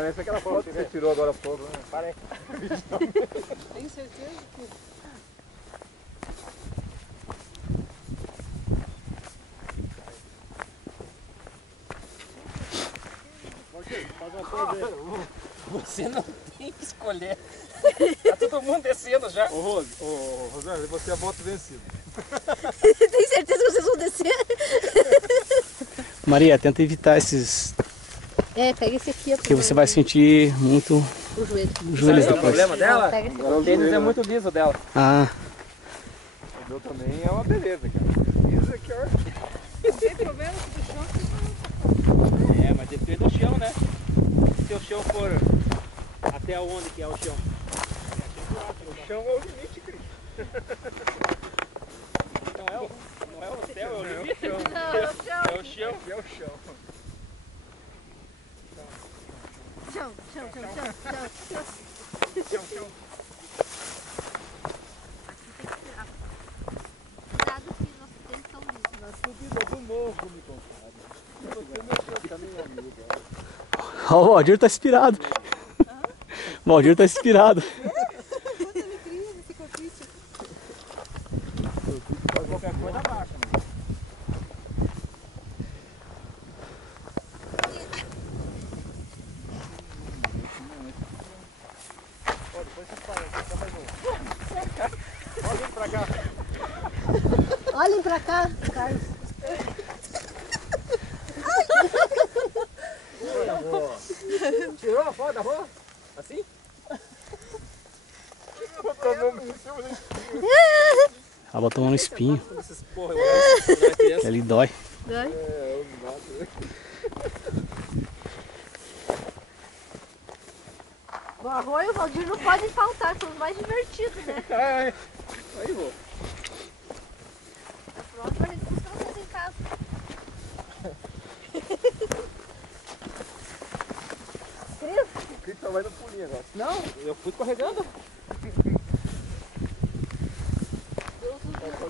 Parece aquela foto que você tirou agora há pouco, né? Parece. Tem certeza que... Faz uma coisa aí. Você não tem que escolher. Tá todo mundo descendo já. Ô Rosângela, você é voto vencido. Tem certeza que vocês vão descer? Maria, tenta evitar esses... É, pega esse aqui. Porque você vai sentir muito o joelho. os joelhos Sabe o depois. problema dela? Pega esse O tênis é muito liso dela. Ah, O meu também é uma beleza, cara. Isso aqui, ó. Não tem problema se do chão. É, mas depende do chão, né? Se o chão for até onde que é o chão? O chão é o limite, Cris. Não é o céu, é o limite. Não, É o chão. É o chão. chão, chão, chão, chão, chão. Chão, chão. Cuidado que nossos tênis são lisos. Na subida do morro, me contaram. Você mexeu com a minha amiga. ó, o Valdir tá inspirado. O Valdir tá inspirado. Quanta alegria nesse corpício. Qualquer coisa abaixa, né? Ó, depois você para, você tá mais longe. Olha pra cá. Olhem pra cá, Carlos. Tirou a foto da rua? Assim? Botou a mão em cima do Ela botou a mão no espinho, Esses porra, eu olhando quando era que criança. ali dói. É, o mato. O arroz e o Valdir não podem faltar, são os mais divertidos, né? Ai, aí, vô. Pronto pra gente buscar vocês em casa. Cris, O Cris só vai no pulinho agora. Não, eu fui escorregando.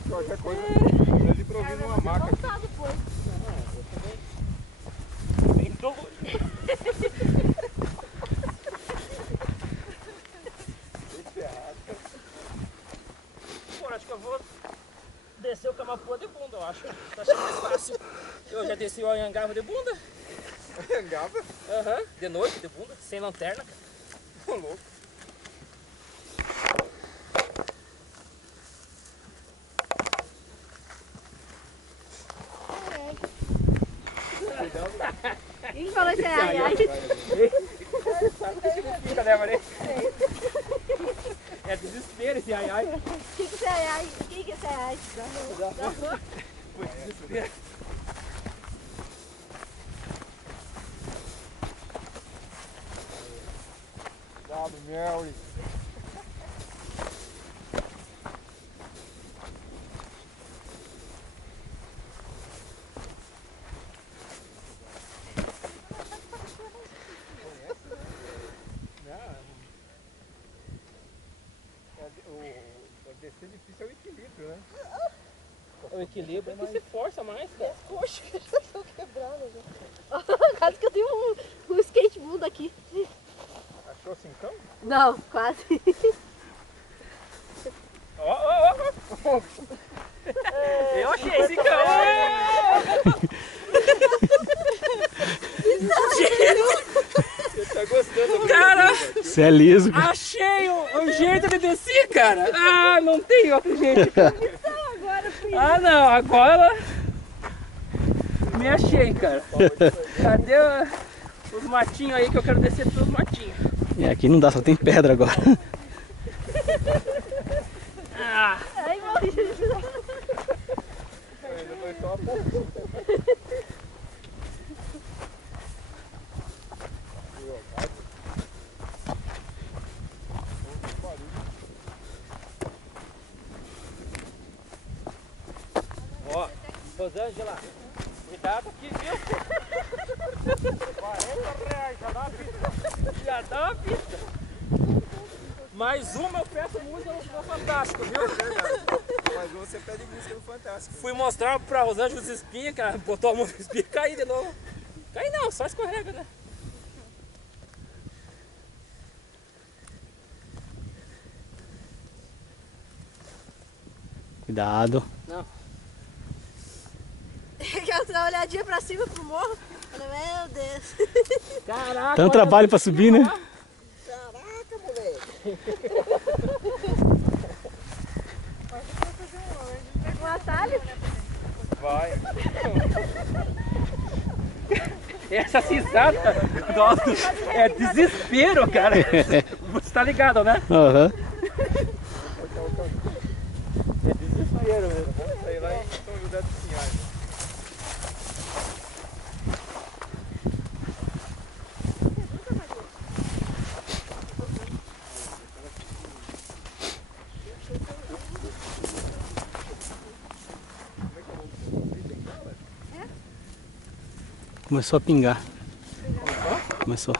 Qualquer coisa, nós improvisamos uma maca aqui. voltar depois. Bem doido. Pô, acho que eu vou descer o Camapuã de bunda, eu acho. Tá achando mais fácil. Eu já desci o Anhangaba de bunda. Angava? Aham, de noite, de bunda, sem lanterna, cara. Ô, louco. Quem falou esse ai, ai? Sabe o que significa, né, Maria? É desespero esse ai ai. O que que é ai, ai? O que que é ai, ai? Foi desespero. Cuidado, Mary. O descer difícil é o equilíbrio, né? O equilíbrio é que se força mais, cara. Poxa, já estou quebrando já. Quase que eu tenho um skateboard aqui. Achou cincão? Não, quase. Ó, ó, ó. Eu achei esse cão. Você tá gostando, Cara, Você é liso, cara. achei o jeito de descer, cara. Ah, não tem outro jeito. Ah, não, agora me achei, cara. Cadê os matinhos aí que eu quero descer pelos matinhos? E aqui não dá, só tem pedra agora. Ah, Ai, Maurício. Ainda foi só a pouco. ó, Rosângela, cuidado aqui, viu? 40 reais, já dá uma pista. Já dá uma pista. Mais uma eu peço música no Fantástico, viu? Mas você pede música no Fantástico. Fui mostrar pra Rosângela os espinhos, cara, botou a mão no espinho e caí de novo. Cai não, só escorrega, né? Cuidado. Aquela dá uma olhadinha pra cima pro morro. Falei, meu Deus. Caraca, Tanto trabalho pra subir, né? Caraca, moleque. Um atalho? Vai. Essa risada, nossa, é desespero, cara. Você tá ligado, né? Aham. É desespero mesmo. Sei lá em São José dos Pinhais. Começou a pingar. Começou.